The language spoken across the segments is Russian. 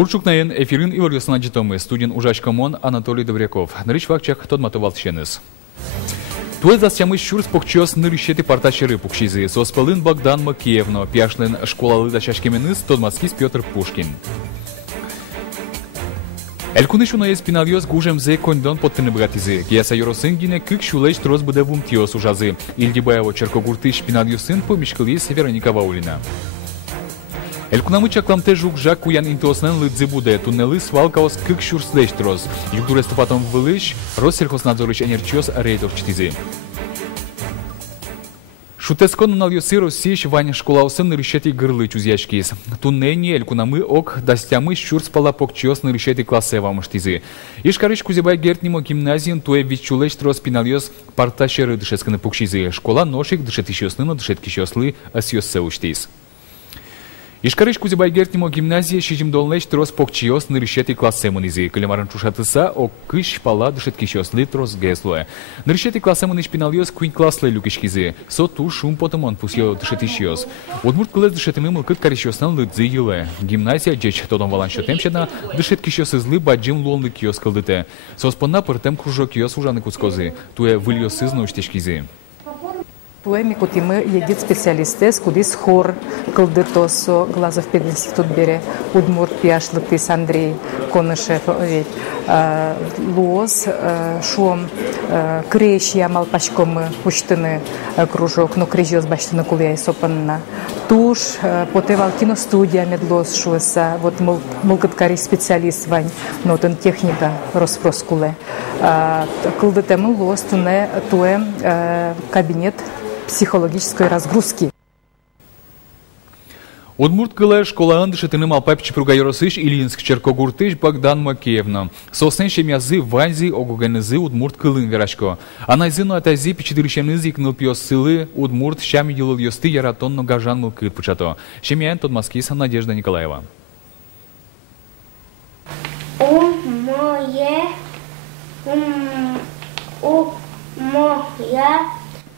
Бурчукнаен эфирин иваргасына житомы студент ужачкамон Анатолий Добряков. Нарич факчак тодматовал тщенес. Туэ засчамы щурс покчос нырищети партачеры пукшизы. Соспалын Богдан Макеевно, пяшлен школалы дачашкеменыз Тодмацкис Петр Пушкин. Элькуныш унаез пинальёс гужемзе кондон подтыны братизы. Кияса Yorosынгине кык шулэч трос буде вумтиос ужазы. Ильдибаево черкогуртыш пинальёсын помешкалис Вероника Ваулина. Элькунамы чакламте жукжа куян интоснен лыдзы буде. Туннелы свалкаос кык шурслэч трос. Югдуресту потом вылыш, Россельхознадзорыч энерчиос рейдов чтизы. Шутескон нальёсы Россияш вань школаусын нырышети гырлы чузяшкиз. Туннени элькунамы ок дастямы щурс пала покчиос нырышети классева мыштизы. Ишкарыш кузебай гертнимо гимназиин туэ вичулэч трос пинальёс парташеры дышесканы пукшизы. Школа ношик дышетишёсныно дышеткишёслы асьёссе уштиз. Ишкарыш кузебай гертнимо гимназия шижим долнэч трос покчиос нырышети классемынизы. Калемарын чушатыса ок кыш пала дышеткишёслы трос гэслуэ. Нырышети классемыныш пинальёс куин класслы люкишкизы. Со ту шум потомон пусьё дышетишёс. Удмурт кылэс дышетымы мылкыт каришёснан лыдзы йылэ. Гимназия джеч тодон валан шотемчена дышеткишёс излы баджим лолны киос кылдыте. Соспонна пыртем кружок киос ужаны кускозы. Туэ выльёсызно уштешкизы. Туэми кутимы едит специалисты, скудис хор, кылдыртосо, Глазов пединститут бере, Удмурт пиашлыктыс Андрей Конышев, Луоз, Шом, Крещ ямал пачкомы, пуштыны кружок, но крещёс баштыны куляй сопанна. Туш, потевал киностудия медлос шуэса, вот мылкыткари специалист вань, но тен техника роспроскуле. Кылдытемы луоз туэ кабинет психологической разгрузки. Удмурт кылэ школаан дышетыным алпапичи пругайоросыш Ильинск Черкогуртыш Богдан Макеевна. Соснен шемязы ванзи огугенызы Удмурт кылын верашко. Анайзыну атази пичидырышемнызы икнылпиос сылы Удмурт шами делал ёсты яратонно гажан мылкыт пучато. Шемян Тодмаскиса Надежда Николаева.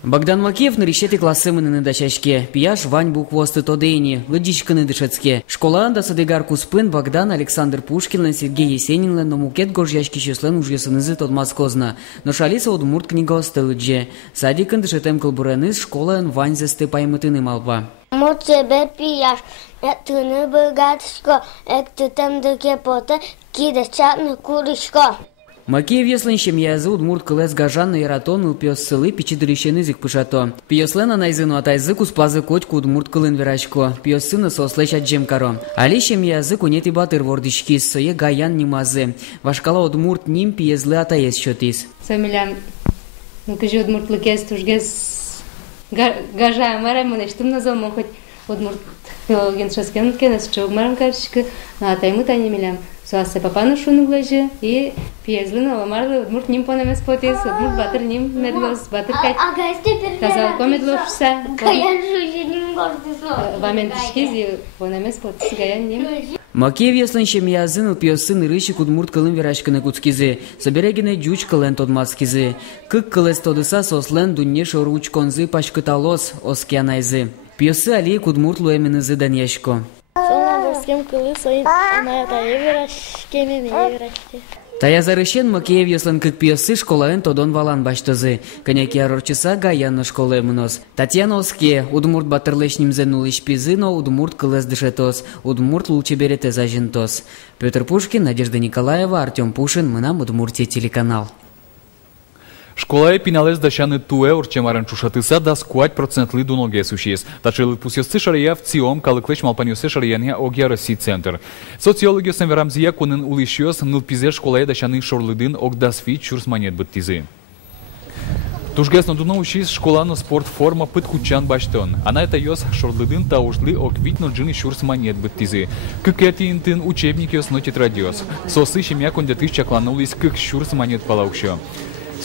Богдан Макеев нарищети классемыны на дачашке. Пияш вань буквосты тодейни, лыдичканы дышецке. Школаанда садыгар куспын Богдан Александр Пушкин, Сергей Есенин, но мукет горжяшки числен уж ясынызы тод Москозна. Но шалиса Удмурт книга остылыдже. Садикын дышетем кылбураныз школаан вань зесты паймытыны малпа. Моцебе пияш, этыны богатышко, эктытем дыке поте, кидачатны курышко. Макеев яслын шемьязы Удмурт кылэс гажан на яратон ылпиос сылы пичидырышен зик пышато. Пиослен анайзыну атайзы куспазы котку Удмурт кылын верачко. Пиосыны сослэч аджем каро. Али шемьязы кунети батыр вордышкис, сое гаян нимазы. Вашкала Удмурт ним пиезлы атаез счетис. Самилям, ну кажи Удмурт лыкес тужгес гажа мара монештым назалмон хоть Удмурт филологен шаскен кенес чогмаран каршка, на атаймы танемилям. Суасе папану шуну глажи и пиезлина ламарлы Удмурт ним понемес потес, Удмурт батыр ним медлос, батыр кать. Казал ко медлошса. Гаян жужи ним гордысло. Ваментишкиз и понемес потес гаян ним. Макеев яслын шемьязын ылпиосын рыщик Удмурт кылын верашканы куцкизы. Соберегине джуч кылен тодмацкизы. Кык кылес тодыса сослен дунне шоруч конзы пашкыталос оскианайзы. Пиосы али Удмурт луэминызы даньяшко. Тая зарышен Макеев яслан кык пиосы школаэн тодон валан баштозы. Коняки арорчыса гаян школы мынос. Татьяна Оске, Удмурт батырлэш нимзен улыш пизы, но Удмурт кылэс дышетос. Удмурт лучше берете зажентос. Петр Пушкин, Надежда Николаева, Артем Пушин, Мынам Удмуртия телеканал. Школае пиналез дашаны туэ урчемаран чушатыса да скуать процентлы дуноге сушиес. Тачылы пусёсцы шария в циом калыклэч малпанёсы шарияния огья России центр. Социология сэмверамзия кунын улышёс нылпизе школае дашаны шорлыдын огдасфи чурс монет быттизы. Тужгес на дуно учись школану спорт форма пыт кучан баштон. Она это ёс шорлыдын таужлы оквитно джины чурс монет быттизы. Кыкети интын учебник ёс но тетрадёс. Сосы щемя кондятыш чакланулись кык чурс монет палаукшё.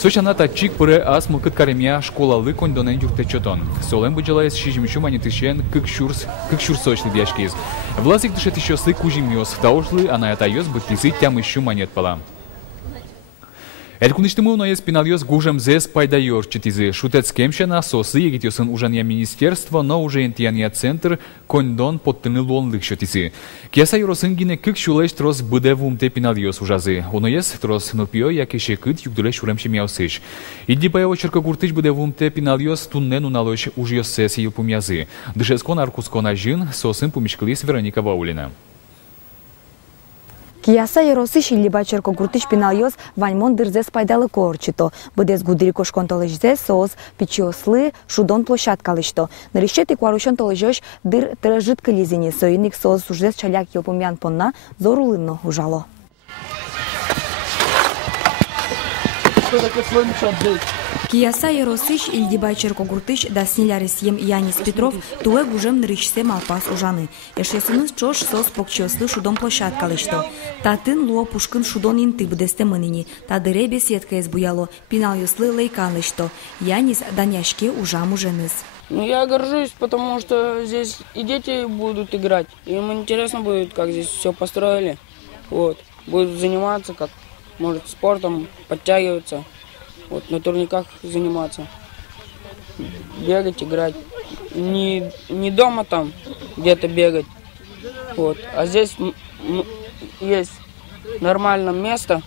Сочана тачик пырэ ас мылкыт каремия школалы кондонен юртечотон. Солем быджалайс шижимчу манетышен кык шурсочный дяшкиз. Власик дышет еще сы кужим ёс. Таужлы она это ёс быттизы тям ищу монет пала. Элькуништымы унаес пиналиос гужем зес пайдайор читизы. Шутец кемше насосы егетёсын ужания министерство, но уже интияния центр кондон подтыны лонлых шотизы. Кеса юросын гине кык шулеш трос быдевумте пиналиос ужазы. Унаес трос нопио якеше кыт югдуле шуремше мяусыш. Идди паево черко гуртыш быдевумте пиналиос туннен уналош ужьёсес елпумязы. Дышескон аркускон ажин сосын пумишкалис Вероника Ваулина. Кияса еросы шиллиба черко гуртыш пиналиос ваньмон дырзес пайдалы корчито. Быдес гудри кошкон толежзе соз пичиослы шудон площадкалышто. Нарищети кварушон толежош дыр тражитка лизини союник соз сужзес чаляк елпумян понна зорулынно ужало. Кияса еросыш Ильдибай Черкогуртыш да снилярисьем Янис Петров туэ гужем нырышсе малпас ужаны. Эшесыныз чош сос покчослы шудон площадкалышто. Татын луо пушкын шудон инты бдесте мыныни. Тадыре беседка избуяло. Пиналюслы лейканышто. Янис даняшке ужам уженыз. Ну, я горжусь, потому что здесь и дети будут играть. Им интересно будет, как здесь все построили. Вот. Будут заниматься, как, может, спортом, подтягиваться. Вот, на турниках заниматься. Бегать, играть. Не дома там, где-то бегать. Вот. А здесь есть нормальное место,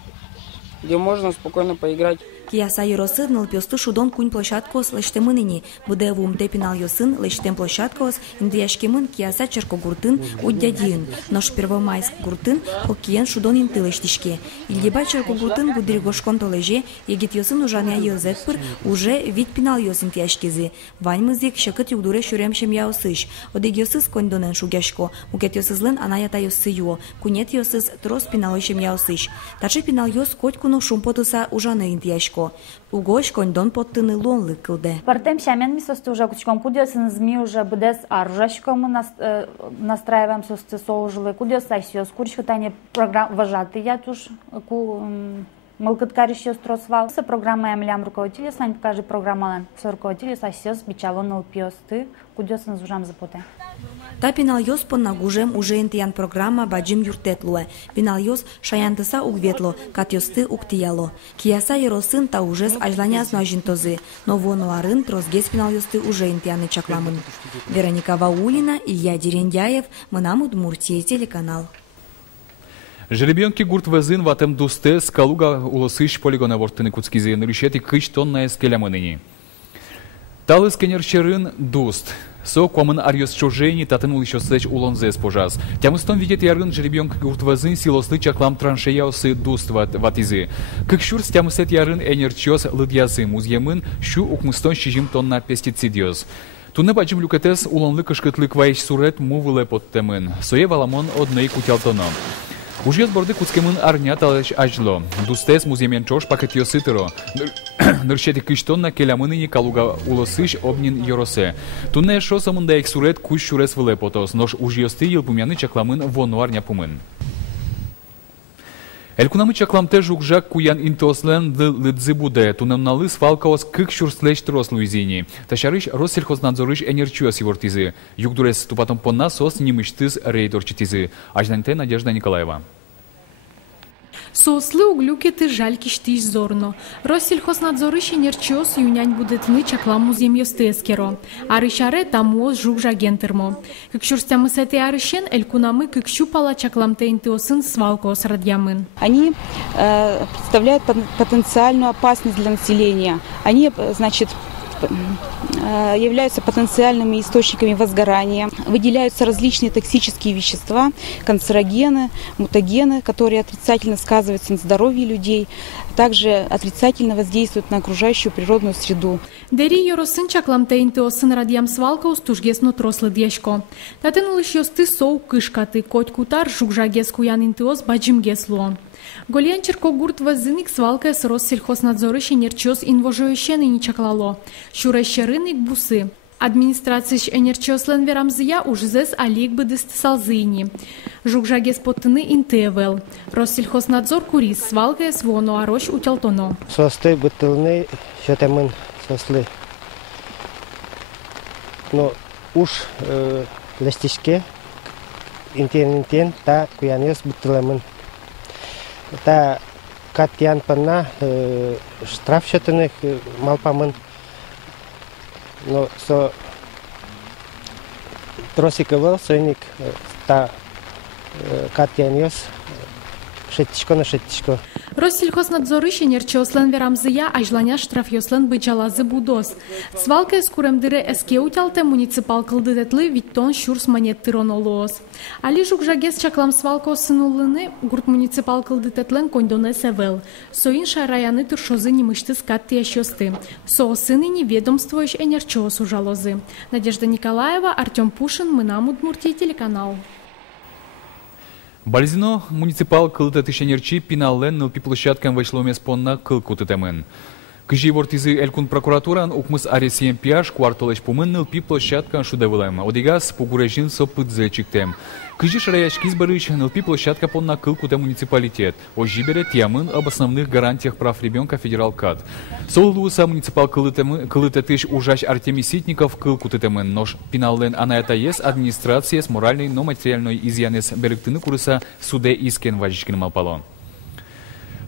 где можно спокойно поиграть. Кияса еросы налпёсту шудон кунь площадкос лештемыныни. Будевум тепинал йосын лештем площадкос индияшкемын кияса Черкогуртын уддядиын. Нож первомайск гуртын хоккиен шудон инты лештишке. Ильдиба Черкогуртын гудригошкон толеже егит йосын ужаня йозетпыр уже вид пинал йосын тияшкезы. Ваньмызик шакыт югдуре шуремшем яосыш. Одег йосыз кондонен шугяшко. Мукет йосызлен анаята йосы юо. Кунет йосыз трос пиналойшем яосыш. Тачы пинал йос котькуну шумпотуса ужаны интияшко. Угош кондон подтыны лонлы кылды. Партем шамен ми состы уже кучком кудесыныз ми уже бдес аружашком настраиваем состы соужилы кудес айсёс курчхатане программ вожаты я туш ку мылкыткарищёс тросвал. С программой амлям руководителя слань покажи программалан. С руководителя айсёс бичало налпёсты кудесыныз ужам запоте. Та пиналйос поннагужем уже интиян программа баджим юртетлуэ. Пиналйос шаянтыса угветло, катьосты уктияло. Кияса еросын та ужес ажланяс ножинтозы, но вонуарын трозгес пиналйосты уже интияны чакламын. Вероника Ваулина, Илья Дерендяев, Мынам Удмуртия, телеканал. Жеребенки гурт везин ватем дусте скалуга улосыш полигона вортыны куцкизи нырышети кыч тонна эскелямыныни. Талыс кенерчерын дуст. Со комын арьос чужени татын ул еще сэч улонзес пожаз. Тямыстон видит яргын жеребенк гурт везин силослы чаклам траншеяусы дуст ватизы. Как шурс тямысет ярын энерчиос лыдьязы музьемын шу укмыстон щижим тонна пестицидиоз. Туны бачым люкетес улонлы кышкытлык вайш сурет мувыле подтемын. Сое валамон одней кутялтоно. Ужьет борды куцкемын арня талеш ажло. Дустес муземен чош пакетьё сытыро. Нырщети кыштонна келямыныни калуга улосыш обнин йоросе. Тунне шо самында эксурет куш шурес вылепотос. Нош ужьёсты елпумяны чакламын вону арня пумын. Элькунамы чакламте жукжак куян интослен лыдзы буде. Тунемналы свалкаос кык шурслеш трос луизини. Ташарыш Россельхознадзорыш энерчиос евортизы. Югдурес тупатом понна сос немыштыз рейдорчитизы. Ажнанте Надежда Николаева. Сослы углюкеты жалькиштиш зорно. Россельхознадзорыш энерчиос юнянь будетны чакламу земьёстескеро. Арышаре тамуоз жукжагентермо. Кыкшурстямы сэты арышен элькунамы кыкшу пала чакламте интеосын свалкоос радьямын. Они представляют потенциальную опасность для населения. Они, значит, являются потенциальными источниками возгорания. Выделяются различные токсические вещества, канцерогены, мутагены, которые отрицательно сказываются на здоровье людей, также отрицательно воздействуют на окружающую природную среду. Дери йоросын чакламте интеосын радьям свалка устужгесно трослы дьешко. Татын улышьёсты соу кышкаты, коть кутар жукжагес куян интеос баджимгес луон. Голиян Черкогурт вазыник свалка с Россельхознадзорыш энерчиос инвожоещен и не чаклало. Шуреща рынок бусы. Администрация энерчиослен верамзия ужзес алик быдыст салзыни. Жукжагес поттыны интевел. Россельхознадзор курис свалка с воно арош утялтоно. Состы бытылны шатамын сослы. Но уж ластишке интен та куянес бытыламын. Та Катян пана штраф счетных малпамын. Но со тросиковал сойник та Катян ёс шеттишко на шеттишко. Россельхознадзорыще нерчослен верамзыя ажланя штраф ёслен бычалазы будос. Свалка скуремдыре эске утялте муниципал кылдыдетлы виттон шурс монеттырон олоос. Али жукжагес чаклам свалка сынулыны гурт муниципал кылдыдетлен кондоне севел. Соинша районы туршозы немышты скатты ящосты. Соосыны неведомствующ энерчоос ужалозы. Надежда Николаева, Артем Пушин, Мынам Удмуртия, телеканал. Бальзино муниципал кылыта тышенерчи пиналлен нылпи площадкам вышло спонна кылку тетемен. Кыжи вортизы элькун прокуратуран укмыс аресием пиаш кварталыш пумын нылпи площадкан шудавылайма. Одигас погурежин со пыдзечиктем. Кыжи шараяшкиз барыш нылпи площадка понна кылку те муниципалитет. Ожибере тямын об основных гарантиях прав ребенка федерал КАД. Соллуса муниципал кылыта тыш ужаш Артемий Ситников кылку тетемен. Нож пиналлен анаэтаес администрация с моральной, но материальной изъянес беректыны курыса суде искен важичкин малпало.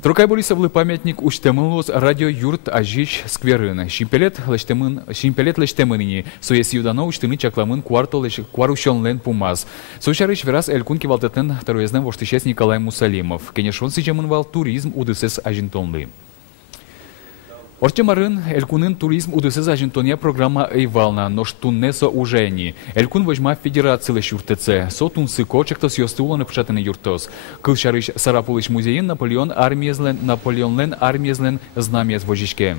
Трокай Борисовлы памятник уштемылос радио юрт ажич скверын. Шимпелет лештемыныни. Соес юдано уштыны чакламын кварушонлен пумаз. Сочарыш верас элькунки валтетен таруезнен воштышес Николай Мусалимов. Кенешон сычемын вал туризм удысес ажинтонлы. Орчемарын элькунын туризм удысыз ажинтония программа эйвална, но штуннесо ужени. Элькун возьма федерациялы шуртеце. Со тунсыко чектос ёстуланы пшатыны юртос. Кылшарыш Сарапулыш музейин Наполеон армиезлен знамес вожичке.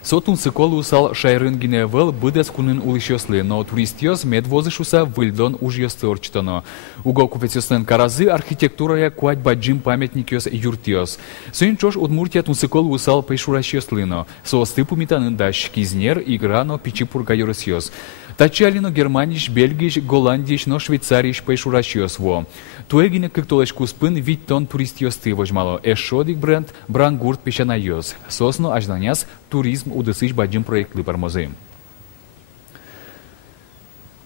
Со тунсыко усал шайрын гиневел быдес кунын улышёслы, но туристиос медвозышуса выльдон уж ёсты орчтоно. Уго купецёслен каразы архитектурая куать баджим памятникёс юртиос. Соин чош Удмуртия тунсыко усал пейшуращёслыно. Со стыпу митанын даш кизнер играно пичипурга ёрысёс. Тачалино Германиш, Бельгиш, Голландиш, но Швейцариш пейшуращёс во. Туэгине кыктолешку спын виттон туристиосты вожмало. Эшодик бренд брангурт пешанайос. Сосно ажданяс туризм удысыш баджим проектлы пармозы.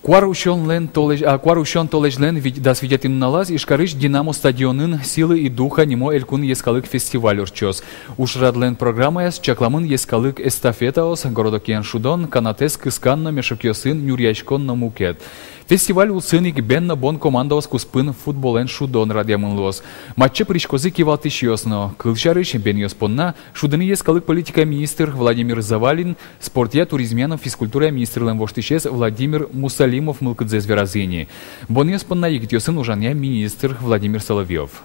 Кварушон толежлен дас видятин налаз и шкарыш Динамо стадионын силы и духа немо элькун ескалык фестиваль орчос. Уж радлен программа с чакламын ескалык эстафетаос городокиан шудон канатес кысканно мешокёсын нюрьячкон на мукет. Фестиваль улсыник бенно бон командаос куспын футболен шудон радиамынлос. Матче пришкозы кивалтыш ёсно. Кылшарыш бен ёспонна шудыны ескалык политика министр Владимир Завалин, спортия туризмяно физкультура министрлен воштышес Владимир Мусалимов мылкыдзез веразыни. Бон ёспонна егитёсын ужаня министр Владимир Соловьев.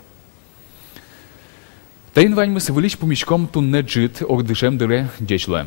Тайын ваньмыс вылич пумичком тунне джит огдышем дыре дечле.